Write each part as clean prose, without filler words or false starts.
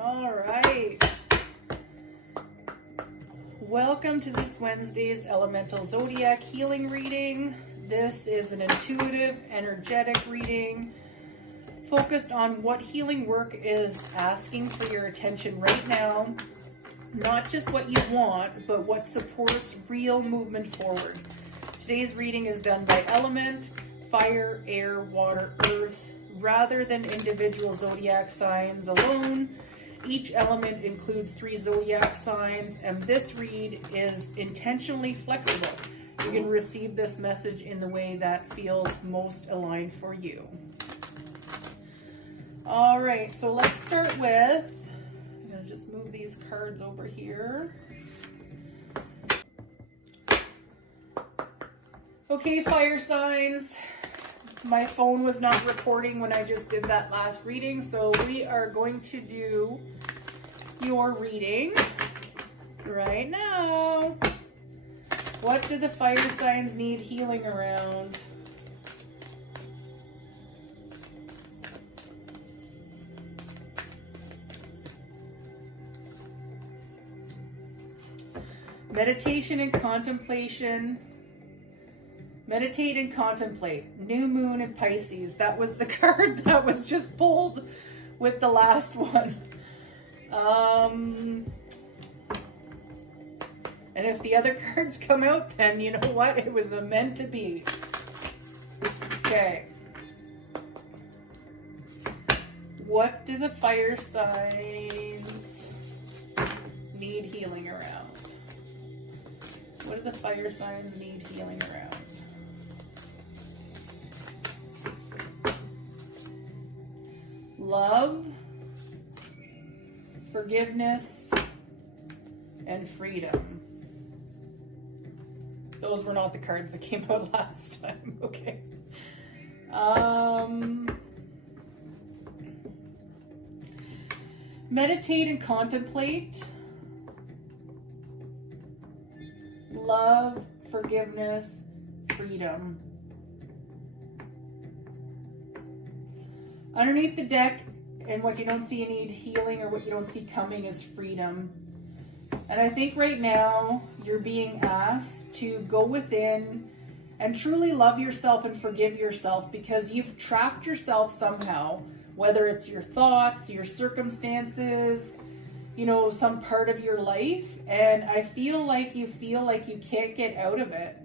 All right. Welcome to this Wednesday's Elemental Zodiac Healing Reading. This is an intuitive, energetic reading focused on what healing work is asking for your attention right now. Not just what you want, but what supports real movement forward. Today's reading is done by element, fire, air, water, earth, rather than individual zodiac signs alone. Each element includes 3 zodiac signs, and this read is intentionally flexible. You can receive this message in the way that feels most aligned for you. All right, so let's start with, I'm going to just move these cards over here. Okay, fire signs. My phone was not recording when I just did that last reading, so we are going to do your reading right now. What do the fire signs need healing around? Meditation and contemplation. Meditate and contemplate. New moon in Pisces. That was the card that was just pulled with the last one. And if the other cards come out, then you know what? It was meant to be. Okay. What do the fire signs need healing around? What do the fire signs need healing around? Love, forgiveness, and freedom. Those were not the cards that came out last time. Okay. Meditate and contemplate. Love, forgiveness, freedom. Underneath the deck, and what you don't see need healing or what you don't see coming is freedom. And I think right now you're being asked to go within and truly love yourself and forgive yourself because you've trapped yourself somehow, whether it's your thoughts, your circumstances, you know, some part of your life. And I feel like you can't get out of it.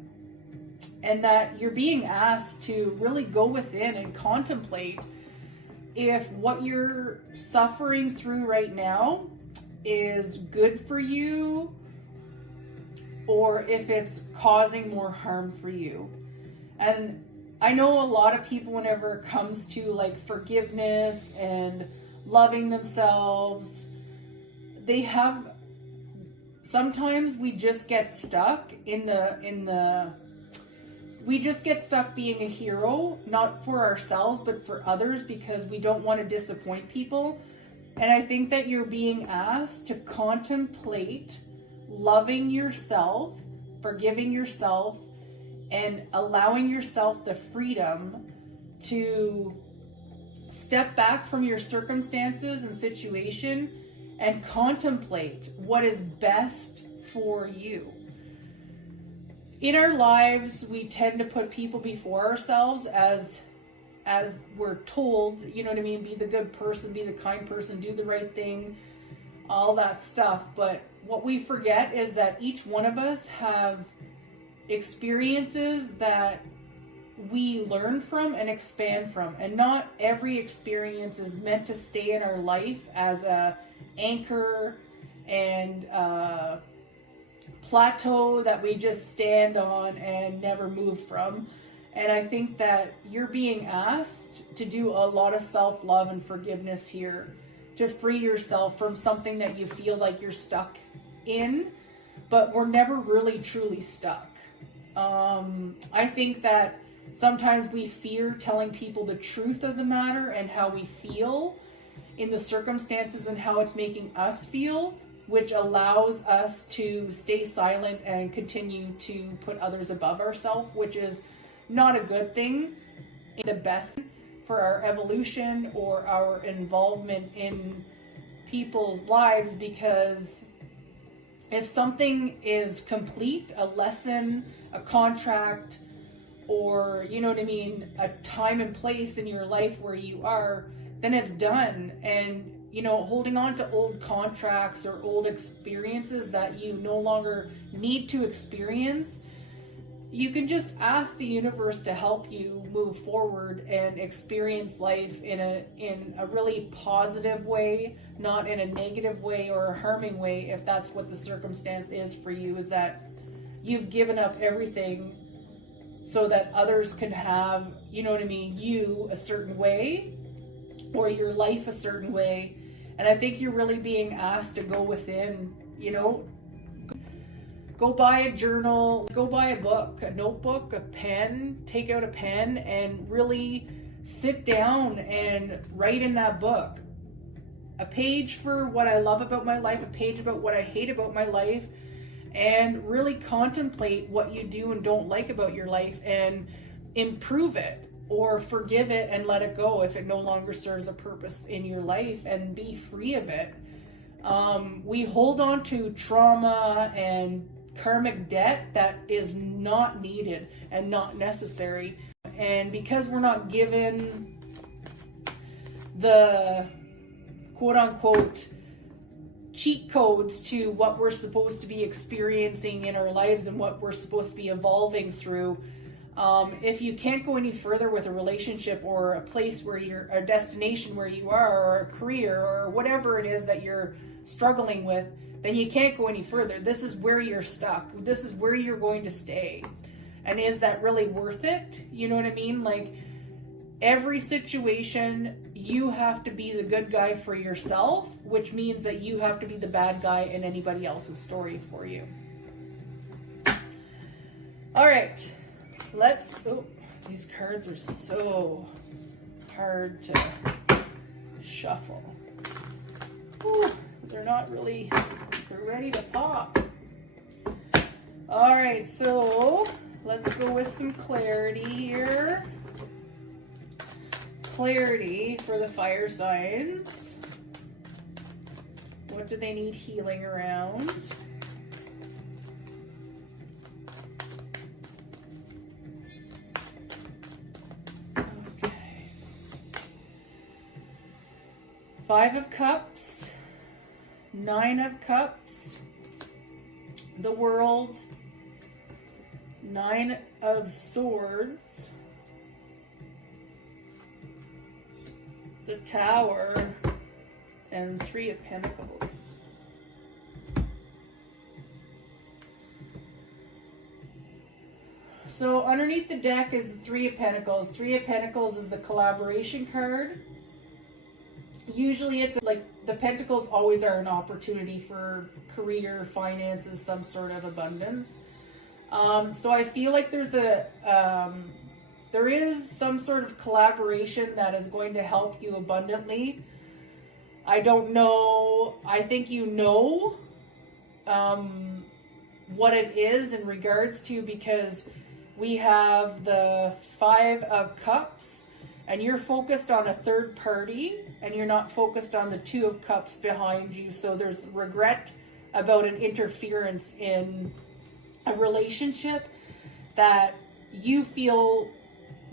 And that you're being asked to really go within and contemplate if what you're suffering through right now is good for you or if it's causing more harm for you. And I know a lot of people, whenever it comes to like forgiveness and loving themselves, sometimes we just get stuck we just get stuck being a hero, not for ourselves, but for others because we don't want to disappoint people. And I think that you're being asked to contemplate loving yourself, forgiving yourself, and allowing yourself the freedom to step back from your circumstances and situation and contemplate what is best for you. In our lives, we tend to put people before ourselves as we're told, you know what I mean? Be the good person, be the kind person, do the right thing, all that stuff. But what we forget is that each one of us have experiences that we learn from and expand from. And not every experience is meant to stay in our life as a anchor and plateau that we just stand on and never move from. And I think that you're being asked to do a lot of self-love and forgiveness here, to free yourself from something that you feel like you're stuck in, but we're never really truly stuck. I think that sometimes we fear telling people the truth of the matter and how we feel in the circumstances and how it's making us feel, which allows us to stay silent and continue to put others above ourselves, which is not a good thing. The best for our evolution or our involvement in people's lives, because if something is complete, a lesson, a contract, or, you know what I mean, a time and place in your life where you are, then it's done. And, you know, holding on to old contracts or old experiences that you no longer need to experience, you can just ask the universe to help you move forward and experience life in a really positive way, not in a negative way or a harming way, if that's what the circumstance is for you, is that you've given up everything so that others can have, you know what I mean, you a certain way or your life a certain way. And I think you're really being asked to go within, you know, go buy a journal, go buy a book, a notebook, a pen, take out a pen and really sit down and write in that book. A page for what I love about my life, a page about what I hate about my life, and really contemplate what you do and don't like about your life and improve it or forgive it and let it go if it no longer serves a purpose in your life, and be free of it. We hold on to trauma and karmic debt that is not needed and not necessary. And because we're not given the quote-unquote cheat codes to what we're supposed to be experiencing in our lives and what we're supposed to be evolving through, if you can't go any further with a relationship or a place where you're, a destination where you are, or a career or whatever it is that you're struggling with, then you can't go any further. This is where you're stuck. This is where you're going to stay. And is that really worth it? You know what I mean? Like, every situation, you have to be the good guy for yourself, which means that you have to be the bad guy in anybody else's story for you. All right, these cards are so hard to shuffle. Ooh, they're not really, they're ready to pop. All right, so let's go with some clarity here. Clarity for the fire signs. What do they need healing around? Okay. 5 of Cups, 9 of Cups, the World, 9 of Swords, the Tower, and 3 of Pentacles. So underneath the deck is the 3 of Pentacles. 3 of Pentacles is the collaboration card. Usually it's like the Pentacles always are an opportunity for career, finances, some sort of abundance. So I feel like there is some sort of collaboration that is going to help you abundantly. I don't know. I think you know what it is in regards to, because we have the 5 of Cups and you're focused on a third party and you're not focused on the 2 of Cups behind you. So there's regret about an interference in a relationship that you feel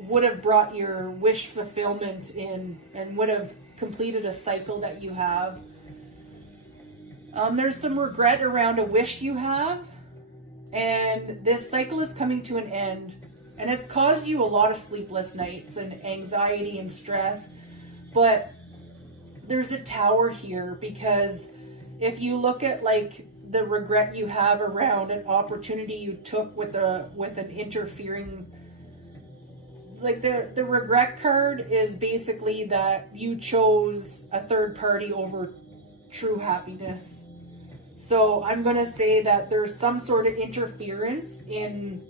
would have brought your wish fulfillment in and would have completed a cycle that you have. There's some regret around a wish you have, and this cycle is coming to an end, and it's caused you a lot of sleepless nights and anxiety and stress. But there's a Tower here, because if you look at like the regret you have around an opportunity you took with an interfering, like the regret card is basically that you chose a third party over true happiness. So I'm going to say that there's some sort of interference in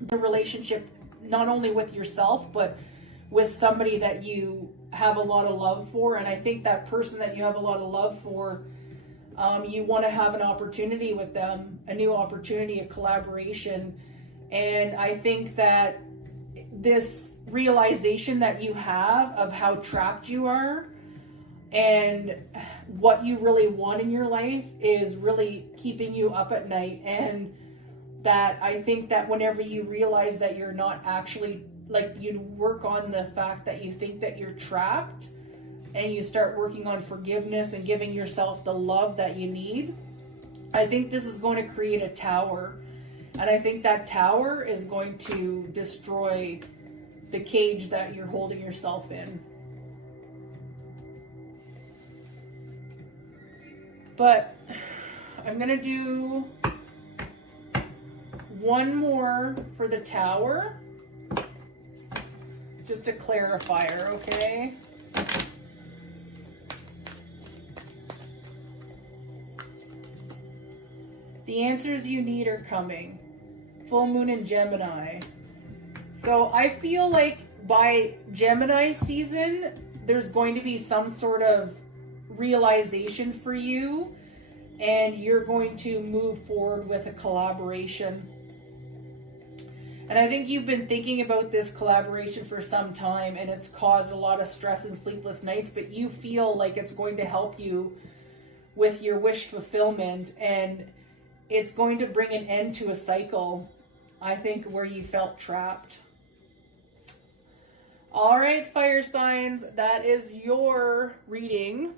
the relationship, not only with yourself, but with somebody that you have a lot of love for. And I think that person that you have a lot of love for, you want to have an opportunity with them, a new opportunity, a collaboration. And I think that this realization that you have of how trapped you are and what you really want in your life is really keeping you up at night. And that I think that whenever you realize that you're not actually, like, you work on the fact that you think that you're trapped, and you start working on forgiveness and giving yourself the love that you need, I think this is going to create a tower. And I think that tower is going to destroy the cage that you're holding yourself in. But I'm going to do one more for the tower. Just a clarifier, okay? The answers you need are coming. Full moon in Gemini. So I feel like by Gemini season, there's going to be some sort of realization for you, and you're going to move forward with a collaboration. And I think you've been thinking about this collaboration for some time, and it's caused a lot of stress and sleepless nights, but you feel like it's going to help you with your wish fulfillment, and it's going to bring an end to a cycle, I think, where you felt trapped. All right, fire signs, that is your reading.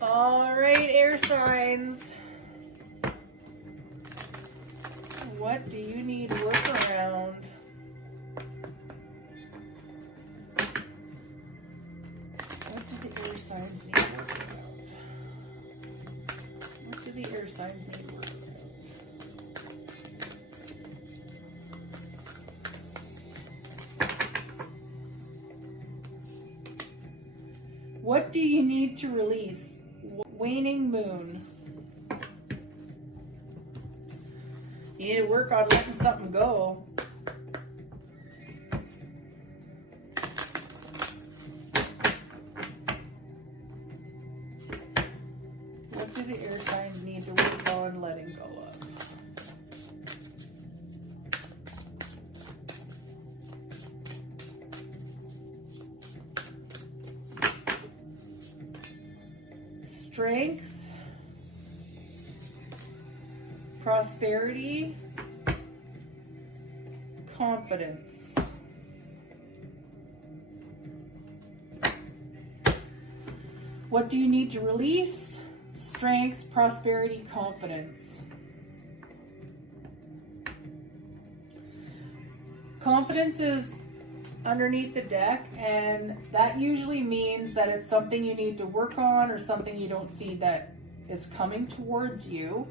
All right, air signs. What do you need work around? What do the air signs need work around? What do the air signs need work around? What do you need to release? Waning moon. You need to work on letting something go. What do the air signs need to work on letting go of? Strength, prosperity, confidence. What do you need to release? Strength, prosperity, confidence. Confidence is underneath the deck, and that usually means that it's something you need to work on or something you don't see that is coming towards you.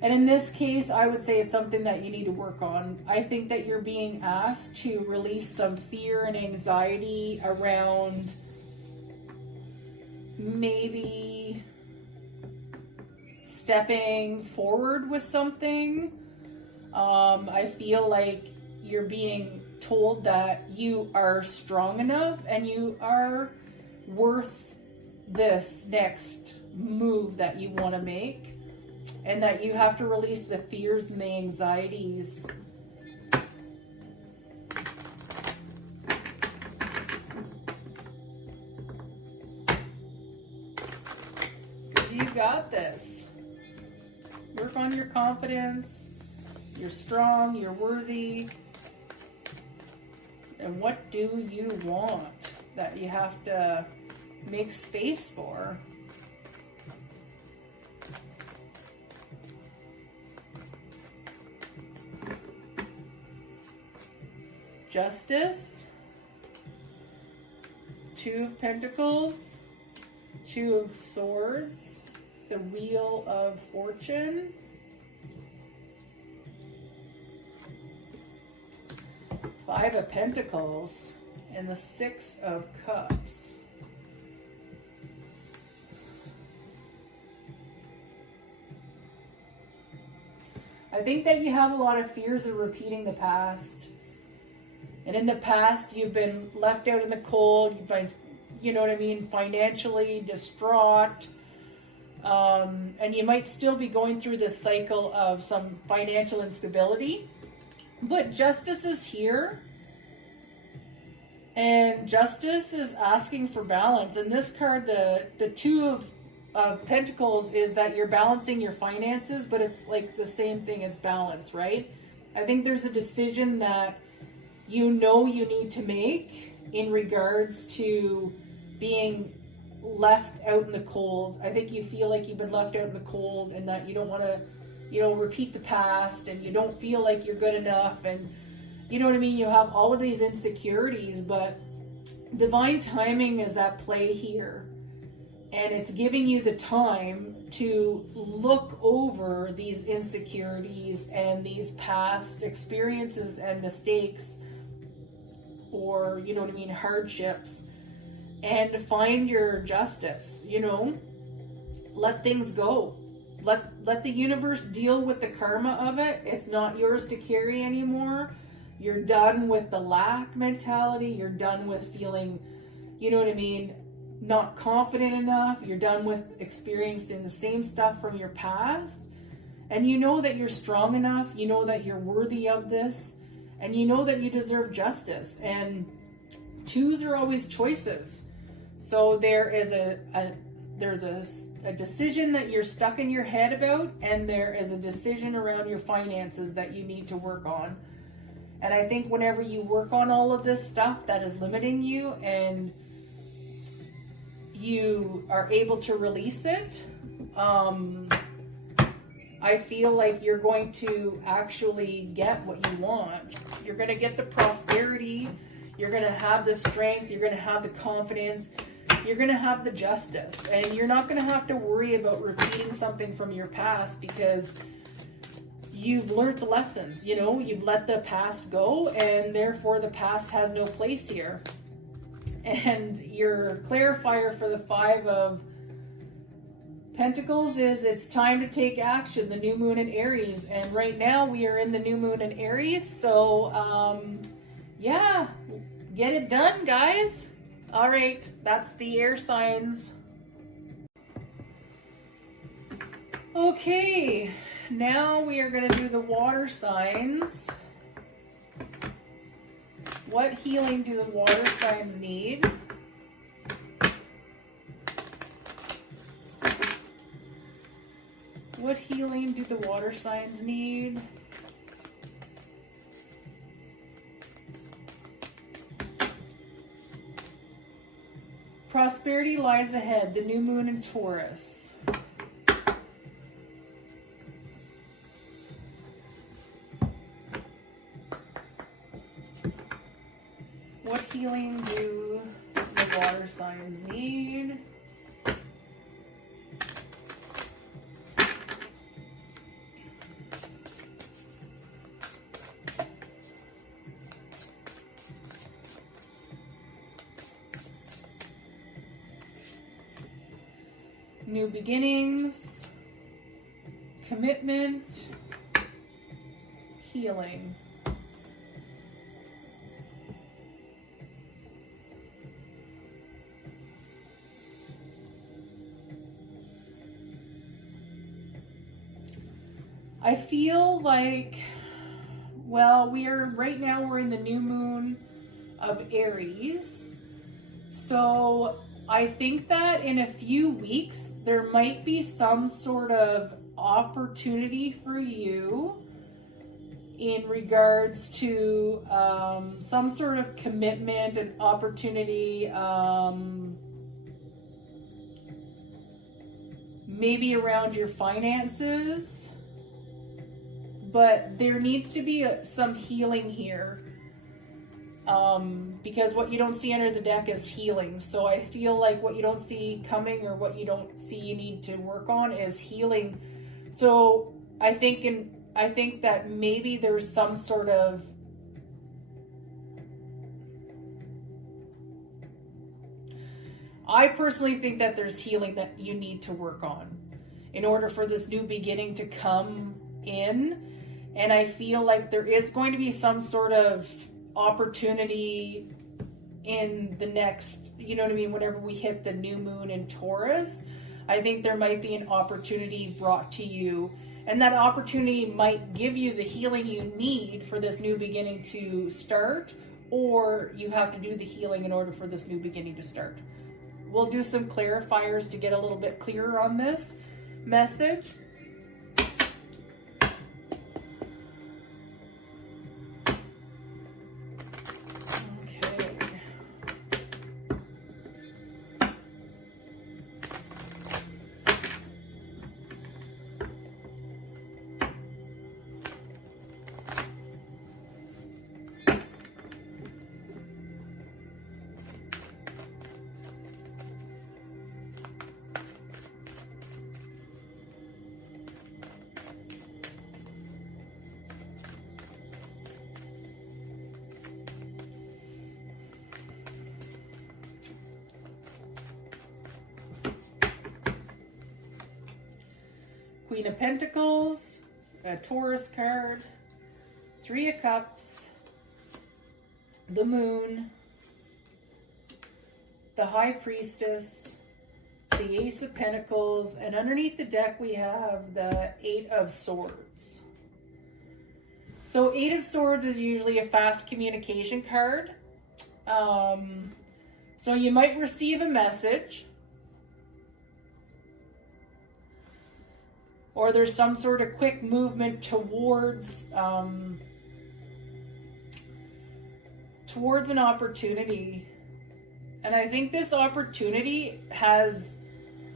And in this case, I would say it's something that you need to work on. I think that you're being asked to release some fear and anxiety around maybe stepping forward with something. I feel like you're being told that you are strong enough and you are worth this next move that you want to make, and that you have to release the fears and the anxieties. Because you got this. Work on your confidence. You're strong, you're worthy. And what do you want that you have to make space for? Justice, Two of Pentacles, Two of Swords, the Wheel of Fortune, Five of Pentacles, and the Six of Cups. I think that you have a lot of fears of repeating the past. And in the past, you've been left out in the cold. You've been, you know what I mean, financially distraught. And you might still be going through this cycle of some financial instability. But justice is here. And Justice is asking for balance. And this card, the Two of Pentacles, is that you're balancing your finances, but it's like the same thing as balance, right? I think there's a decision that you know you need to make in regards to being left out in the cold. I think you feel like you've been left out in the cold and that you don't want to, you know, repeat the past, and you don't feel like you're good enough, and you know what I mean? You have all of these insecurities, but divine timing is at play here. And it's giving you the time to look over these insecurities and these past experiences and mistakes, or, you know what I mean, hardships, and to find your justice, you know? Let things go. Let the universe deal with the karma of it. It's not yours to carry anymore. You're done with the lack mentality. You're done with feeling, you know what I mean, not confident enough. You're done with experiencing the same stuff from your past. And you know that you're strong enough. You know that you're worthy of this. And you know that you deserve justice. And twos are always choices. So there is there's a decision that you're stuck in your head about, and there is a decision around your finances that you need to work on. And I think whenever you work on all of this stuff that is limiting you, and you are able to release it, I feel like you're going to actually get what you want. You're going to get the prosperity. You're going to have the strength. You're going to have the confidence. You're going to have the justice. And you're not going to have to worry about repeating something from your past, because you've learned the lessons. You know, you've let the past go, and therefore the past has no place here. And your clarifier for the Five of Pentacles is it's time to take action, the new moon in Aries. And right now we are in the new moon in Aries. So, yeah, get it done, guys. All right, that's the air signs. Okay, now we are going to do the water signs. What healing do the water signs need? What healing do the water signs need? Prosperity lies ahead, the new moon in Taurus. What healing do the water signs need? New beginnings, commitment, healing. I feel like, well, right now we're in the new moon of Aries. So I think that in a few weeks, there might be some sort of opportunity for you in regards to some sort of commitment and opportunity, maybe around your finances, but there needs to be some healing here. Because what you don't see under the deck is healing. So I feel like what you don't see coming, or what you don't see you need to work on, is healing. So I think that maybe there's some sort of I personally think that there's healing that you need to work on in order for this new beginning to come in. And I feel like there is going to be some sort of opportunity in the next, you know what I mean, whenever we hit the new moon in Taurus. I think there might be an opportunity brought to you, and that opportunity might give you the healing you need for this new beginning to start, or you have to do the healing in order for this new beginning to start. We'll do some clarifiers to get a little bit clearer on this message. Queen of Pentacles, a Taurus card, Three of Cups, the Moon, the High Priestess, the Ace of Pentacles, and underneath the deck we have the Eight of Swords. So Eight of Swords is usually a fast communication card. So you might receive a message, or there's some sort of quick movement towards an opportunity. And I think this opportunity has,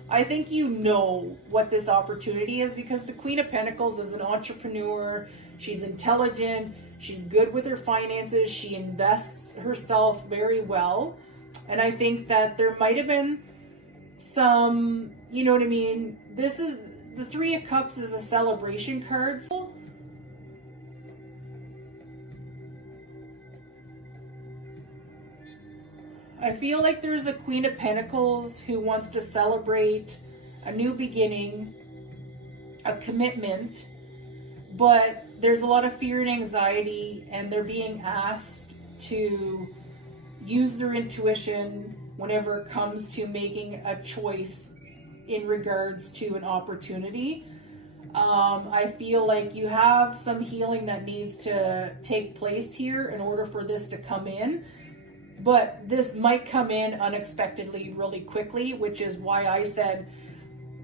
I think you know what this opportunity is, because the Queen of Pentacles is an entrepreneur. She's intelligent. She's good with her finances. She invests herself very well. And I think that there might have been some, you know what I mean? This is, the Three of Cups is a celebration card. I feel like there's a Queen of Pentacles who wants to celebrate a new beginning, a commitment, but there's a lot of fear and anxiety, and they're being asked to use their intuition whenever it comes to making a choice in regards to an opportunity. I feel like you have some healing that needs to take place here in order for this to come in, but this might come in unexpectedly really quickly, which is why I said,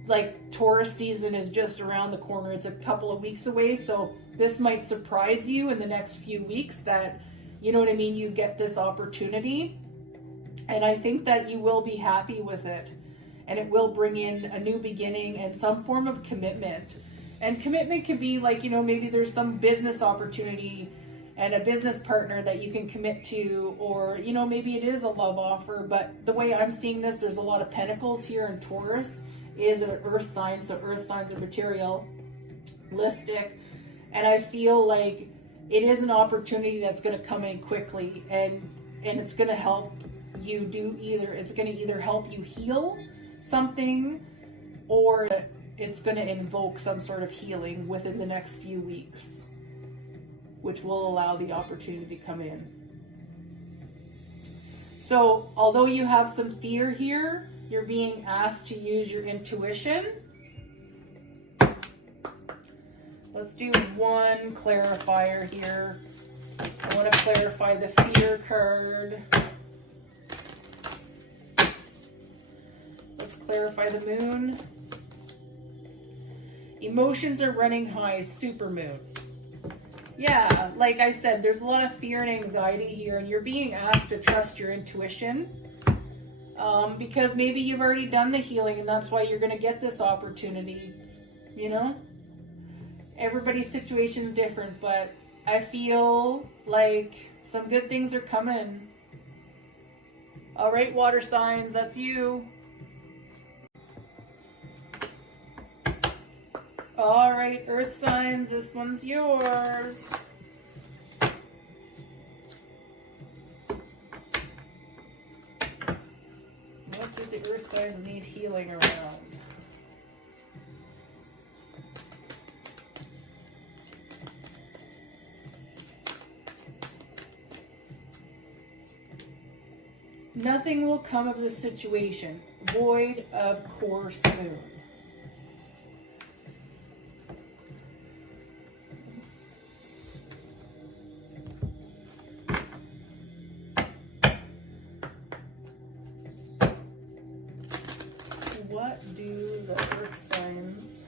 like, Taurus season is just around the corner. It's a couple of weeks away, so this might surprise you in the next few weeks that, you know what I mean, you get this opportunity, and I think that you will be happy with it. And it will bring in a new beginning and some form of commitment. And commitment could be like, you know, maybe there's some business opportunity and a business partner that you can commit to, or, you know, maybe it is a love offer. But the way I'm seeing this, there's a lot of pentacles here in Taurus. It is an earth sign, so earth signs are materialistic. And I feel like it is an opportunity that's going to come in quickly, and it's going to help you do either. It's going to either help you heal something, or it's going to invoke some sort of healing within the next few weeks, which will allow the opportunity to come in. So although you have some fear here, you're being asked to use your intuition. Let's do one clarifier here. I want to clarify the fear card. Let's clarify the moon. Emotions are running high, super moon. Yeah, like I said, there's a lot of fear and anxiety here, and you're being asked to trust your intuition. Because maybe you've already done the healing, and that's why you're going to get this opportunity. You know? Everybody's situation is different, but I feel like some good things are coming. All right, water signs, that's you. All right, earth signs, this one's yours. What do the earth signs need healing around? Nothing will come of this situation, void of course moon. What do the earth signs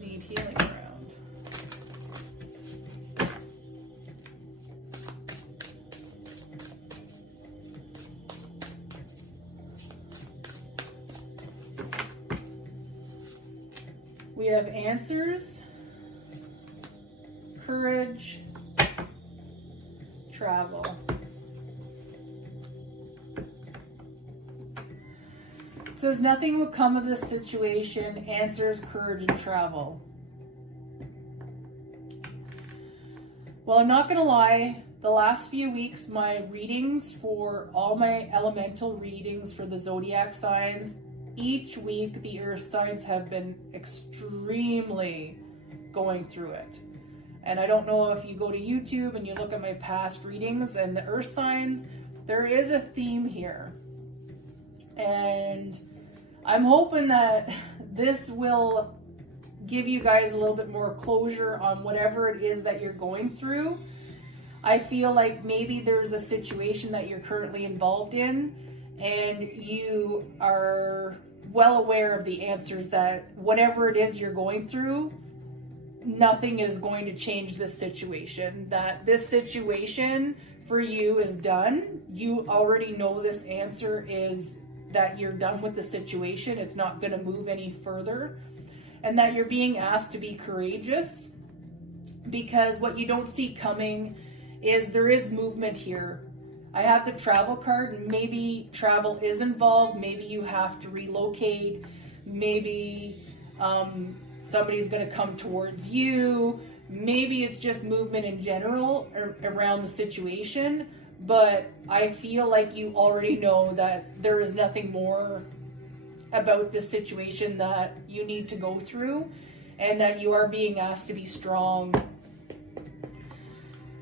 need healing around? We have answers, courage, travel. It says nothing will come of this situation, answers, courage, and travel. Well, I'm not going to lie, the last few weeks, my readings for all my elemental readings for the zodiac signs, each week the earth signs have been extremely going through it. And I don't know if you go to YouTube and you look at my past readings and the earth signs, there is a theme here. And I'm hoping that this will give you guys a little bit more closure on whatever it is that you're going through. I feel like maybe there's a situation that you're currently involved in and you are well aware of the answers that whatever it is you're going through, nothing is going to change this situation. That this situation for you is done. You already know this answer is that you're done with the situation. It's not going to move any further. And that you're being asked to be courageous, because what you don't see coming is there is movement here. I have the travel card, and maybe travel is involved. Maybe you have to relocate. Maybe somebody's going to come towards you. Maybe it's just movement in general around the situation. But I feel like you already know that there is nothing more about this situation that you need to go through, and that you are being asked to be strong.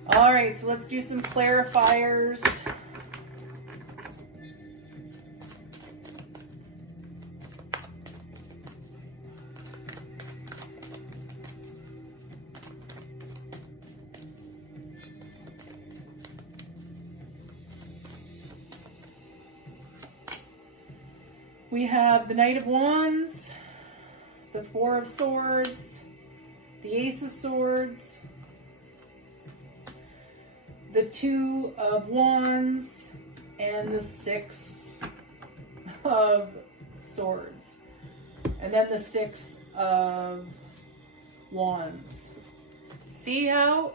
All right, so let's do some clarifiers. We have the Knight of Wands, the Four of Swords, the Ace of Swords, the Two of Wands, and the Six of Swords. And then the Six of Wands. See how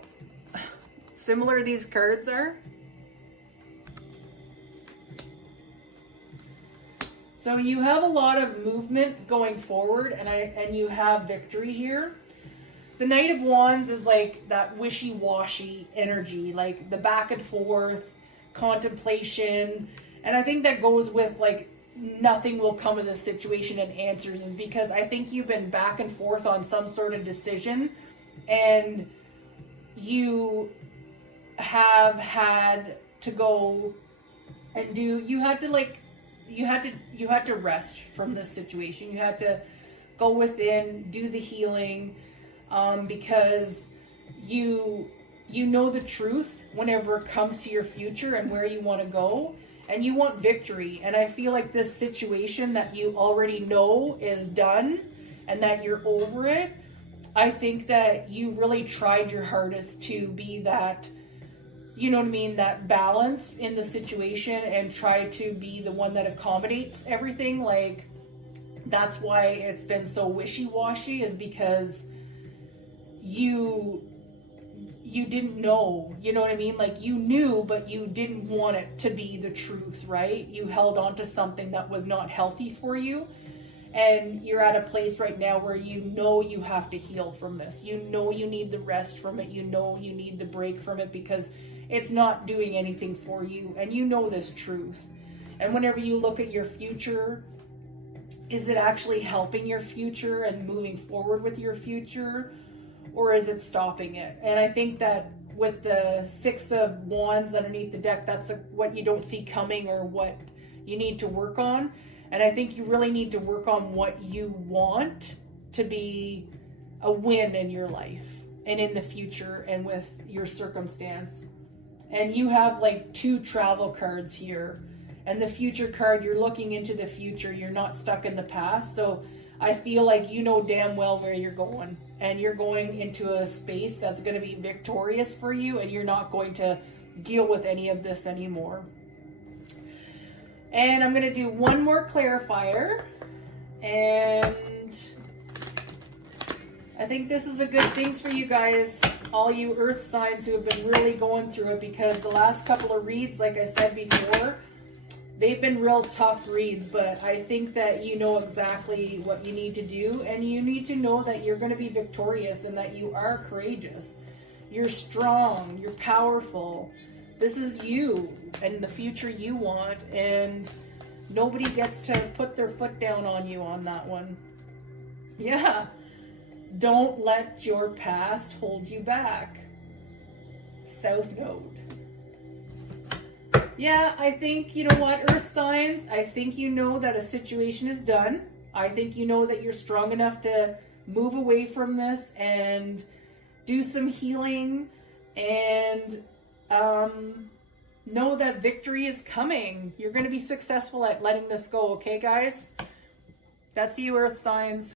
similar these cards are? So you have a lot of movement going forward, and you have victory here. The Knight of Wands is like that wishy-washy energy, like the back and forth, contemplation. And I think that goes with like nothing will come of this situation and answers, is because I think you've been back and forth on some sort of decision, and you have had to go and do, you had to rest from this situation. You had to go within, do the healing, because you know the truth whenever it comes to your future and where you want to go, and you want victory. And I feel like this situation that you already know is done and that you're over it, I think that you really tried your hardest to be that, you know what I mean, that balance in the situation, and try to be the one that accommodates everything. Like, that's why it's been so wishy-washy, is because you didn't know, you know what I mean? Like, you knew, but you didn't want it to be the truth, right? You held on to something that was not healthy for you. And you're at a place right now where you know you have to heal from this. You know you need the rest from it. You know you need the break from it, because it's not doing anything for you. And you know this truth. And whenever you look at your future, is it actually helping your future and moving forward with your future? Or is it stopping it? And I think that with the Six of Wands underneath the deck, that's what you don't see coming, or what you need to work on. And I think you really need to work on what you want to be a win in your life and in the future and with your circumstance. And you have like 2 travel cards here. And the future card, you're looking into the future. You're not stuck in the past. So I feel like you know damn well where you're going. And you're going into a space that's going to be victorious for you. And you're not going to deal with any of this anymore. And I'm going to do one more clarifier. And I think this is a good thing for you guys, all you earth signs who have been really going through it, because the last couple of reads, like I said before, they've been real tough reads, but I think that you know exactly what you need to do, and you need to know that you're going to be victorious and that you are courageous. You're strong, you're powerful. This is you and the future you want, and nobody gets to put their foot down on you on that one. Yeah. Don't let your past hold you back. South Node. Yeah, I think, you know what, Earth signs, I think you know that a situation is done. I think you know that you're strong enough to move away from this and do some healing, and know that victory is coming. You're going to be successful at letting this go, okay, guys? That's you, Earth signs.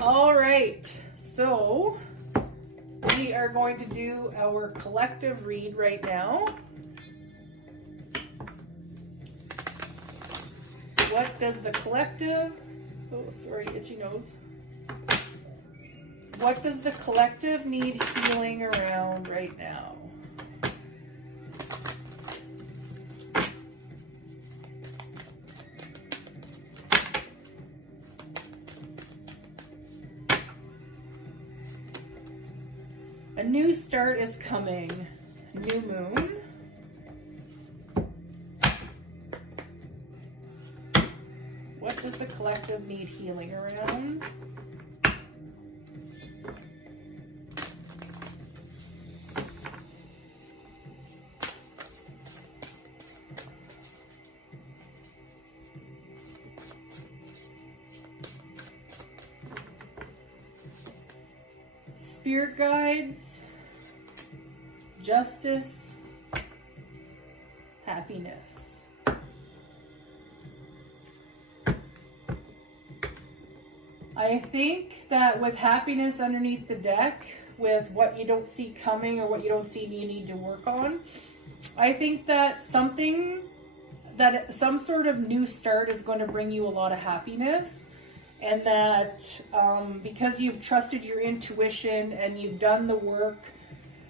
All right, so we are going to do our collective read right now. What does the collective, oh, sorry, itchy nose. What does the collective need healing around right now? A new start is coming. New moon. What does the collective need healing around? Spirit guides, justice, happiness. I think that with happiness underneath the deck, with what you don't see coming or what you don't see you need to work on, I think that some sort of new start is going to bring you a lot of happiness. And that because you've trusted your intuition and you've done the work,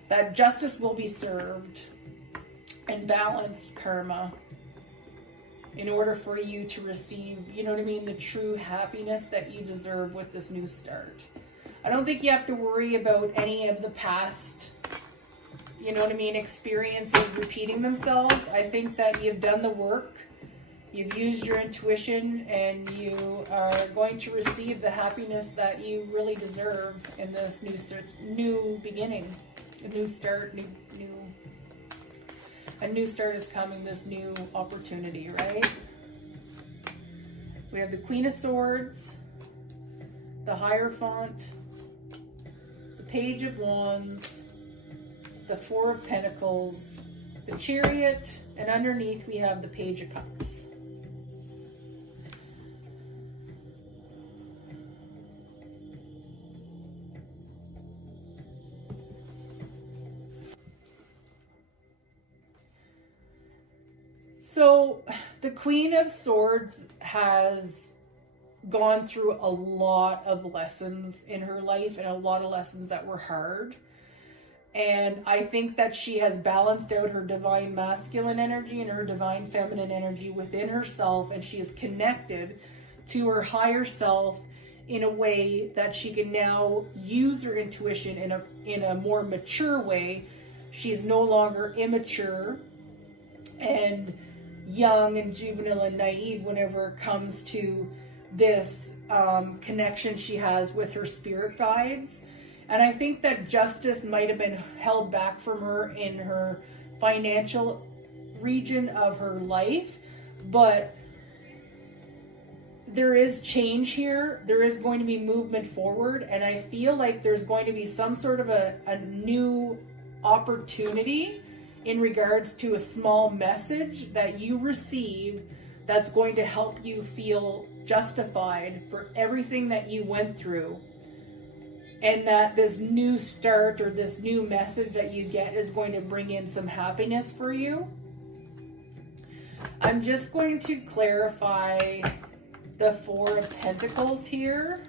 that justice will be served and balanced karma in order for you to receive, you know what I mean, the true happiness that you deserve with this new start. I don't think you have to worry about any of the past, you know what I mean, experiences repeating themselves. I think that you've done the work. You've used your intuition, and you are going to receive the happiness that you really deserve in this new beginning, a new start, a new start is coming, this new opportunity, right? We have the Queen of Swords, the Hierophant, the Page of Wands, the Four of Pentacles, the Chariot, and underneath we have the Page of Cups. So the Queen of Swords has gone through a lot of lessons in her life, and a lot of lessons that were hard. And I think that she has balanced out her divine masculine energy and her divine feminine energy within herself, and she is connected to her higher self in a way that she can now use her intuition in a more mature way. She's no longer immature and young and juvenile and naive whenever it comes to this connection she has with her spirit guides. And I think that justice might have been held back from her in her financial region of her life, but there is change here. There is going to be movement forward, and I feel like there's going to be some sort of a new opportunity in regards to a small message that you receive that's going to help you feel justified for everything that you went through. And that this new start or this new message that you get is going to bring in some happiness for you. I'm just going to clarify the Four of Pentacles here.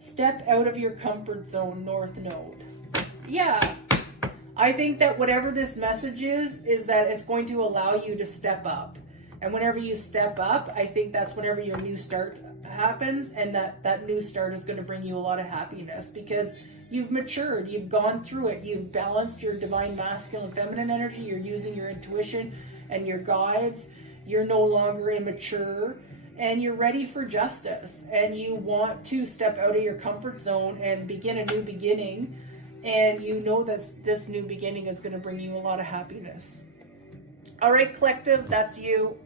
Step out of your comfort zone, North Node. Yeah. I think that whatever this message is that it's going to allow you to step up. And whenever you step up, I think that's whenever your new start happens, and that new start is going to bring you a lot of happiness because you've matured, you've gone through it, you've balanced your divine masculine feminine energy, you're using your intuition and your guides, you're no longer immature, and you're ready for justice, and you want to step out of your comfort zone and begin a new beginning. And you know that this new beginning is going to bring you a lot of happiness. All right, collective, that's you.